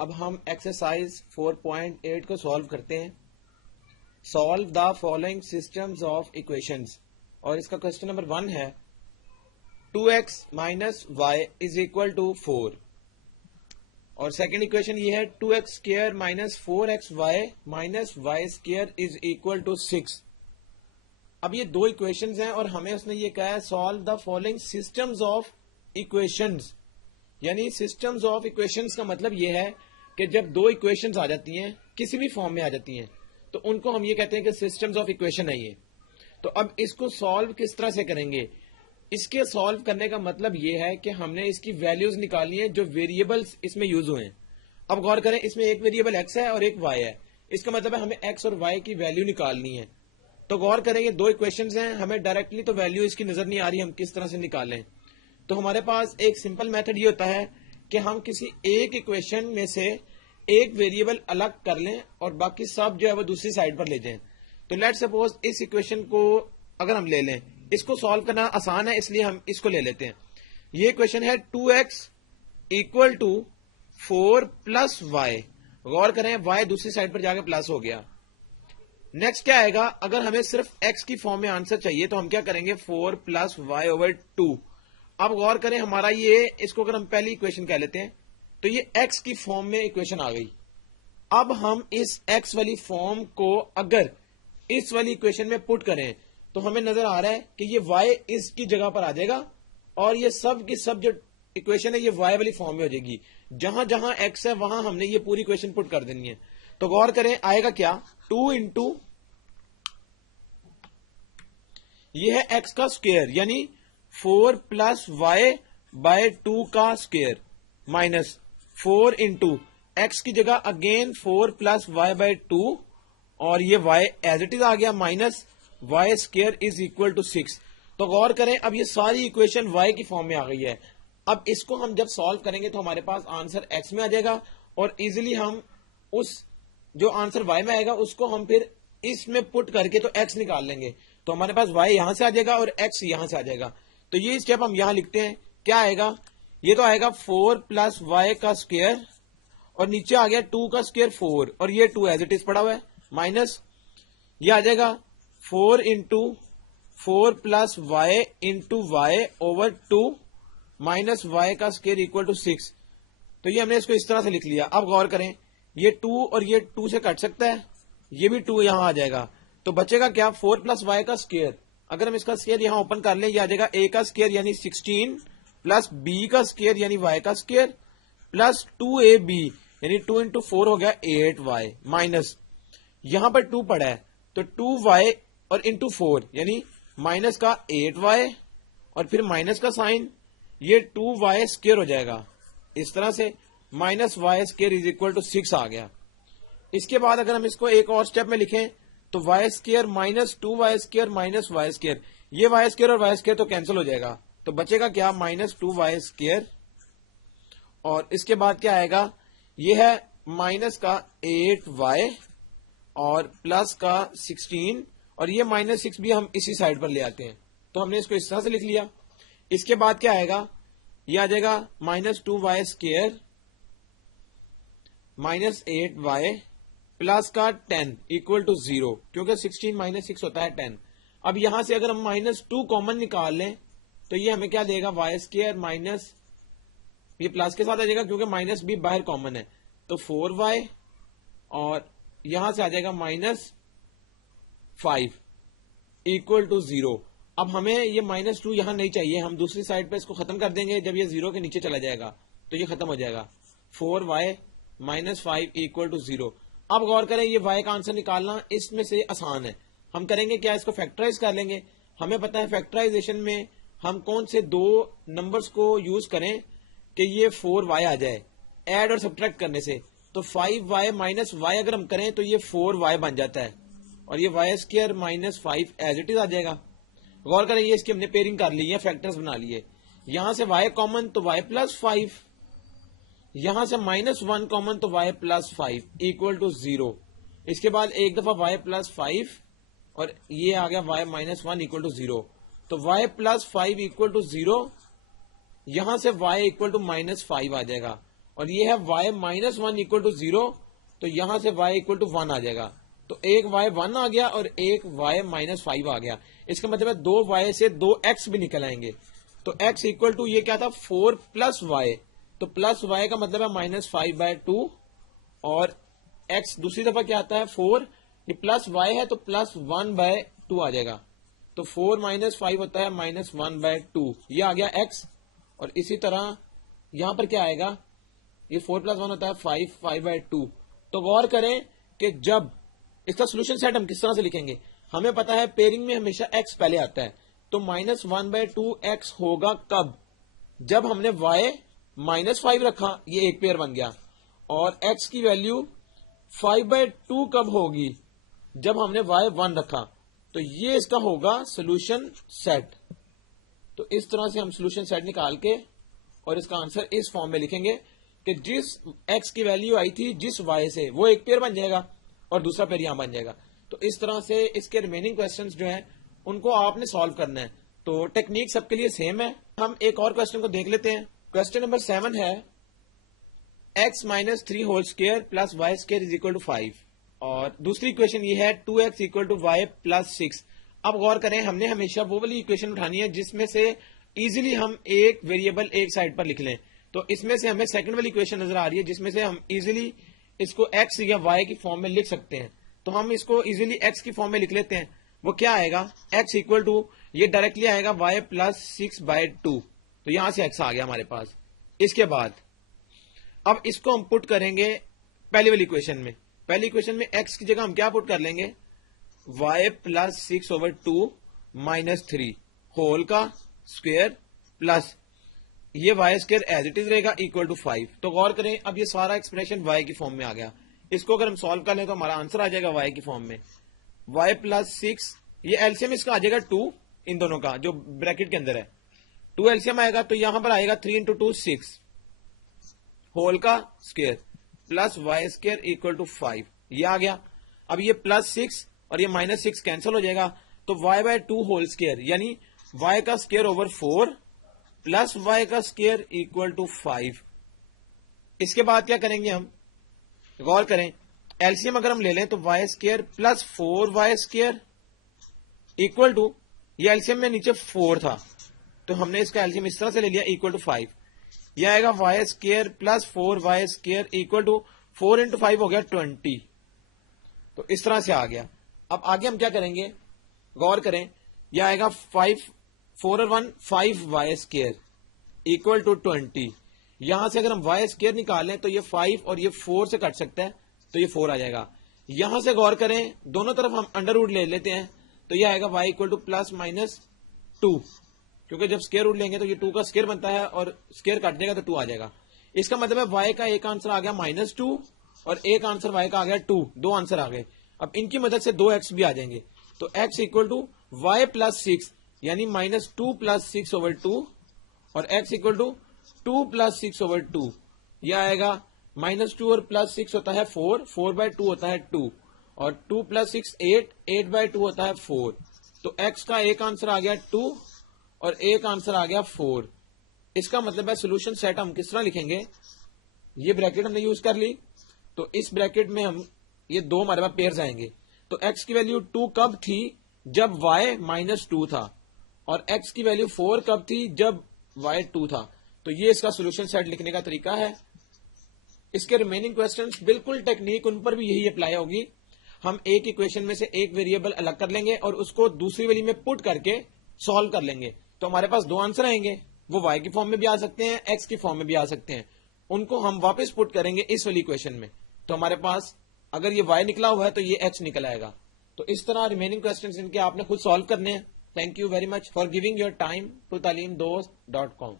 अब हम एक्सरसाइज 4.8 को सॉल्व करते हैं। Solve the following systems of equations, और इसका क्वेश्चन नंबर 1 है 2x minus y is equal to 4, और सेकेंड इक्वेशन ये है 2x square minus 4x y minus y square is equal to 6। अब ये दो इक्वेशंस हैं और हमें उसने ये कहा है solve the following systems of equations, यानी सिस्टम्स ऑफ इक्वेशंस का मतलब ये है कि जब दो इक्वेशंस आ जाती हैं किसी भी फॉर्म में आ जाती हैं तो उनको हम ये कहते हैं कि सिस्टम्स ऑफ इक्वेशन है ये। तो अब इसको सॉल्व किस तरह से करेंगे, इसके सॉल्व करने का मतलब ये है कि हमने इसकी वैल्यूज निकालनी है जो वेरिएबल्स इसमें यूज हुए हैं। अब गौर करें, इसमें एक वेरिएबल x है और एक y है, इसका मतलब है हमें x और y की वैल्यू निकालनी है। तो गौर करेंगे दो इक्वेशंस हैं, हमें डायरेक्टली तो वैल्यू इसकी नजर नहीं आ रही, हम किस तरह से निकालें। तो हमारे पास एक सिंपल मेथड ये होता है कि हम किसी एक इक्वेशन में से एक वेरिएबल अलग कर लें और बाकी सब जो है वो दूसरी साइड पर ले जाएं। तो लेट सपोज इस इक्वेशन को अगर हम ले लें, इसको सॉल्व करना आसान है इसलिए हम इसको ले लेते हैं। ये इक्वेशन है 2x equal to 4 plus y. गौर करें y दूसरी साइड पर जाकर प्लस हो गया। नेक्स्ट क्या आएगा, अगर हमें सिर्फ x की फॉर्म में आंसर चाहिए तो हम क्या करेंगे 4 प्लस वाई ओवर 2। अब गौर करें हमारा ये, इसको अगर हम पहली इक्वेशन कह लेते हैं तो ये x की फॉर्म में इक्वेशन आ गई। अब हम इस x वाली फॉर्म को अगर इस वाली इक्वेशन में पुट करें तो हमें नजर आ रहा है कि ये y इसकी जगह पर आ जाएगा और ये सब की सब जो इक्वेशन है ये y वाली फॉर्म में हो जाएगी। जहां जहां x है वहां हमने ये पूरी इक्वेशन पुट कर देनी है। तो गौर करें आएगा क्या, 2 इंटू ये है x का स्क्वायर यानी 4 प्लस वाई बाय 2 का स्क्वायर माइनस 4 इंटू एक्स की जगह अगेन 4 प्लस वाई बाय 2 और ये y एज इट इज आ गया minus y square is equal to 6। तो गौर करें अब ये सारी इक्वेशन y की फॉर्म में आ गई है। अब इसको हम जब सॉल्व करेंगे तो हमारे पास आंसर x में आ जाएगा और इजिली हम उस जो आंसर y में आएगा उसको हम फिर इसमें पुट करके तो x निकाल लेंगे। तो हमारे पास y यहां से आ जाएगा और x यहां से आ जाएगा। तो ये स्टेप हम यहां लिखते हैं, क्या आएगा, ये तो आएगा 4 प्लस वाई का स्क्वायर और नीचे आ गया 2 का स्क्वायर 4 और ये 2 एज इट इज पड़ा हुआ है माइनस ये आ जाएगा 4 into 4 plus y into y over 2 minus y का स्क्वायर इक्वल टू 6। तो ये हमने इसको इस तरह से लिख लिया। अब गौर करें ये 2 और ये 2 से कट सकता है, ये भी 2 यहां आ जाएगा तो बचेगा क्या 4 प्लस वाई का स्क्वायर। अगर हम इसका स्क्वायर यहां ओपन कर लें, ये आ जाएगा a का स्क्वायर यानी 16 प्लस b का स्क्वायर यानी y का स्क्वायर प्लस 2ab यानी 2 इंटू 4 हो गया 8y माइनस यहां पर 2 पड़ा है तो 2y और इंटू 4 यानी माइनस का 8y और फिर माइनस का साइन, ये 2y स्क्वायर हो जाएगा इस तरह से minus y square is equal to 6 आ गया। इसके बाद अगर हम इसको एक और स्टेप में लिखें तो y square minus 2y square minus y square, ये वाई स्क्वायर और वाई स्क्वायर तो कैंसिल हो जाएगा तो बचेगा क्या माइनस 2y स्क्वायर और इसके बाद क्या आएगा, ये है माइनस का 8y और प्लस का 16 और ये माइनस 6 भी हम इसी साइड पर ले आते हैं तो हमने इसको इस तरह से लिख लिया। इसके बाद क्या आएगा, ये आ जाएगा minus 2y square minus 8y plus का 10 इक्वल टू 0, क्योंकि 16 माइनस 6 होता है 10। अब यहां से अगर हम माइनस 2 कॉमन निकाल लें तो ये हमें क्या देगा वाई स्क्वायर माइनस ये प्लस के साथ आ जाएगा क्योंकि माइनस भी बाहर कॉमन है तो 4y और यहां से आ जाएगा माइनस 5 इक्वल टू 0। अब हमें ये माइनस 2 यहां नहीं चाहिए, हम दूसरी साइड पे इसको खत्म कर देंगे। जब ये 0 के नीचे चला जाएगा तो ये खत्म हो जाएगा 4y माइनस 5 इक्वल टू 0। अब गौर करें ये y का आंसर निकालना इसमें से आसान है। हम करेंगे क्या, इसको फैक्टराइज कर लेंगे। हमें पता है फैक्टराइजेशन में हम कौन से दो नंबर्स को यूज करें कि ये 4y आ जाए ऐड और सब्ट्रैक्ट करने से। तो 5y माइनस y अगर हम करें तो ये 4y बन जाता है और ये y square minus 5 as it is आ जाएगा। गौर करें ये इसकी हमने पेयरिंग कर ली है, फैक्टर्स बना लिए। यहां से y कॉमन तो y प्लस 5, यहां से माइनस 1 कॉमन तो y प्लस 5 इक्वल टू 0। इसके बाद एक दफा y प्लस 5 और ये आ गया y माइनस 1 इक्वल टू 0। तो y प्लस 5 इक्वल टू 0, यहां से y इक्वल टू माइनस 5 आ जाएगा और ये है y माइनस 1 इक्वल टू 0, तो यहां से y इक्वल टू 1 आ जाएगा। तो एक y 1 आ गया और एक y माइनस 5 आ गया। इसका मतलब है 2y से 2x भी निकल आएंगे। तो x इक्वल टू ये क्या था 4 प्लस y, तो प्लस y का मतलब है माइनस 5/2 और x दूसरी दफा क्या आता है 4, ये प्लस y है तो प्लस 1/2 आ जाएगा। तो 4 माइनस 5 होता है माइनस 1/2, ये आ गया x। और इसी तरह यहां पर क्या आएगा, ये 4 प्लस 1 होता है 5/2। तो गौर करें कि जब इसका सोल्यूशन सेट हम किस तरह से लिखेंगे, हमें पता है पेयरिंग में हमेशा x पहले आता है, तो माइनस 1/2x होगा कब, जब हमने y माइनस 5 रखा, ये एक पेयर बन गया। और x की वैल्यू 5/2 कब होगी, जब हमने y 1 रखा, तो ये इसका होगा सोल्यूशन सेट। तो इस तरह से हम सोल्यूशन सेट निकाल के और इसका आंसर इस फॉर्म में लिखेंगे कि जिस x की वैल्यू आई थी जिस y से, वो एक पेयर बन जाएगा और दूसरा पेयर यहां बन जाएगा। तो इस तरह से इसके रिमेनिंग क्वेश्चंस जो हैं उनको आपने सॉल्व करना है। तो टेक्निक सबके लिए सेम है। हम एक और क्वेश्चन को देख लेते हैं। क्वेश्चन नंबर 7 है x minus 3 whole square plus y square is equal to 5, और दूसरी इक्वेशन ये है 2x equal to Y plus 6। अब गौर करें, हमने हमेशा वो वाली इक्वेशन उठानी है जिसमें से इजीली हम एक वेरिएबल एक साइड पर लिख लें। तो इसमें से हमें सेकंड वाली इक्वेशन नजर आ रही है जिसमें से हम इजीली इसको x या y की फॉर्म में लिख सकते हैं। तो हम इसको इजीली x की फॉर्म में लिख लेते हैं। वो क्या आएगा, x इक्वल टू ये डायरेक्टली आएगा y प्लस 6/2। तो यहां से x आ गया हमारे पास। इसके बाद अब इसको हम पुट करेंगे पहली वाली इक्वेशन में। पहली इक्वेशन में x की जगह हम क्या पुट कर लेंगे, y प्लस 6/2 माइनस 3 होल का स्क्वायर प्लस ये y square as it is रहेगा इक्वल टू 5। तो गौर करें, अब ये सारा एक्सप्रेशन y की फॉर्म में आ गया। इसको अगर हम सॉल्व कर लें तो हमारा आंसर आ जाएगा y की फॉर्म में, y प्लस 6, ये एलसीएम इसका आ जाएगा 2 इन दोनों का जो ब्रैकेट के अंदर है, 2 एलसीएम आएगा तो यहां पर आएगा 3 इंटू 2 6 होल का square plus y square equal to 5, ये आ गया। अब ये प्लस 6 और ये माइनस 6 कैंसिल हो जाएगा, तो y/2 होल स्क्वायर यानी y का स्क्वायर ओवर 4 प्लस y का स्क्वायर इक्वल टू 5। इसके बाद क्या करेंगे हम, गौर करें, एलसीएम अगर हम ले लें तो y square plus 4y square equal to, ये एलसीएम में नीचे 4 था तो हमने इसका एलसीएम इस तरह से ले लिया इक्वल टू 5। यह आएगा y square plus 4y square equal to 4 into 5 हो गया 20। तो इस तरह से आ गया। अब आगे हम क्या करेंगे, गौर करें, यह आएगा 5 4 और 1 5y स्क्वायर इक्वल टू 20। यहां से अगर हम y स्क्वायर निकालें तो ये 5 और ये 4 से कट सकता है तो ये 4 आ जाएगा। यहां से गौर करें, दोनों तरफ हम अंडर रूट ले लेते हैं तो ये आएगा y equal two plus minus 2, क्योंकि जब स्क्वायर रूट लेंगे तो ये 2 का स्क्वायर बनता है और स्क्वायर काट देगा तो 2 आ जाएगा। इसका मतलब है y का एक आंसर आ गया -2 और एक आंसर y का आ गया 2, दो आंसर आ गए। अब इनकी मदद से 2x भी आ जाएंगे, तो x equal to y plus 6 यानी -2 प्लस 6/2 और x इक्वल टू 2 प्लस 6/2, यह आएगा -2 और प्लस 6 होता है 4, 4/2 होता है 2 और 2 प्लस 6 8, 8/2 होता है 4। तो x का एक आंसर आ गया 2 और एक आंसर आ गया 4। इसका मतलब है सोल्यूशन सेट हम किस तरह लिखेंगे, ये ब्रैकेट हमने यूज कर ली, तो इस ब्रैकेट में हम ये दो हमारे पास पेयर्स आएंगे। तो x की वैल्यू 2 कब थी, जब y -2 था, और x की वैल्यू 4 कब थी, जब y 2 था। तो ये इसका सोल्यूशन सेट लिखने का तरीका है। इसके रिमेनिंग क्वेश्चंस बिल्कुल टेक्निक उन पर भी यही अप्लाई होगी। हम एक इक्वेशन में से एक वेरिएबल अलग कर लेंगे और उसको दूसरी वाली में पुट करके सॉल्व कर लेंगे, तो हमारे पास दो आंसर आएंगे। वो y की फॉर्म में भी आ सकते हैं, x की फॉर्म में भी आ सकते हैं। उनको हम वापस पुट करेंगे इस वाली इक्वेशन में, तो हमारे पास अगर ये y निकला हुआ है तो ये h निकल आएगा। तो इस तरह रिमेनिंग क्वेश्चंस इनके आपने खुद सॉल्व करने हैं। Thank you very much for giving your time to talimdost.com।